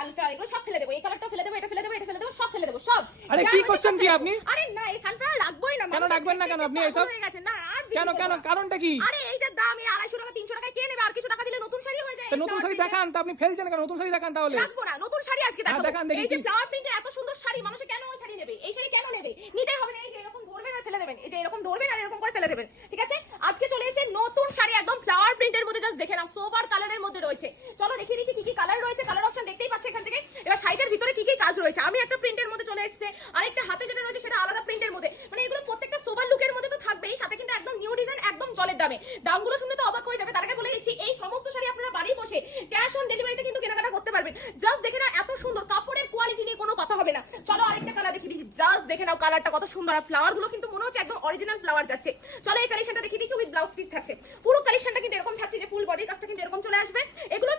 Sunflower এগুলো সব ফেলে দেবো, এই কালারটা ফেলে দেবো, এটা ফেলে দেবো, এটা ফেলে দেবো, সব ফেলে দেবো সব। আরে কি করছেন কি আপনি? আরে না এই সানফ্লাওয়ার রাখবোই না। কেন রাখবেন না কেন আপনি এসব? হয়ে গেছে না আর কেন কেন কারণটা কি? আরে এই যে দাম এই 250 টাকা 300 টাকায় কে নেবে? আর কিছু টাকা দিলে নতুন শাড়ি হয়ে যায়। তো নতুন শাড়ি দেখান, তো আপনি ফেলছেন কেন? নতুন শাড়ি দেখান তাহলে। রাখবো না, নতুন শাড়ি আজকে দেখাবো। দেখান দেখি এই যে কি। ফ্লাওয়ার প্রিন্টের এত সুন্দর শাড়ি মানুষে কেন ওই শাড়ি নেবে? এই শাড়ি কেন নেবে? নিতেই হবে না। এই যে এরকম ধরবেন আর ফেলে দেবেন, এই যে এরকম ধরবেন আর এরকম করে ফেলে দেবেন, ঠিক আছে? আজকে চলে এসেছে নতুন শাড়ি একদম ফ্লাওয়ার প্রিন্টের মধ্যে, জাস্ট দেখে নাও সোবার কালারের মধ্যে রয়েছে। চলো দেখিয়ে দিচ্ছি কি কি কালার রয়েছে, কালার অপশন দেখতেই পাচ্ছ এখান থেকে। এবার শাড়িটার ভিতরে কি কি কাজ রয়েছে, আমি একটা প্রিন্টের মধ্যে চলে এসেছে, আরেকটা হাতে যেটা রয়েছে সেটা আলাদা প্রিন্টের মধ্যে, মানে এগুলো প্রত্যেকটা সোবার লুকের মধ্যে তো থাকবেই, সাথে কিন্তু একদম নিউ ডিজাইন, একদম জলের দামে। দামগুলো শুনলে তো অবাক হয়ে যাবে, তার আগে বলে দিচ্ছি এই সমস্ত শাড়ি আপনারা বাড়ি বসে ক্যাশ অন ডেলিভারিতে কিন্তু কেনাকাটা করতে পারবেন। জাস্ট দেখে নাও এত সুন্দর কাপড়ের কোয়ালিটি নিয়ে কোনো কথা হবে না। চলো আরেকটা কালার দেখিয়ে দিচ্ছি, জাস্ট দেখে নাও কালারটা কত সুন্দর, আর ফ্লাওয়ার গুলো কিন্তু মনে হচ্ছে একদম অরিজিনাল ফ্লাওয়ার যাচ্ছে। চলো এই কালেকশনটা দেখিয়ে দিচ্ছি উইথ ব্লাউজ পিস থাকছে। পুরো কালেকশনটা কিন্তু এরকম থাকছে যে ফুল বডির কাজটা কিন্তু এরকম চলে আসবে। এগুলো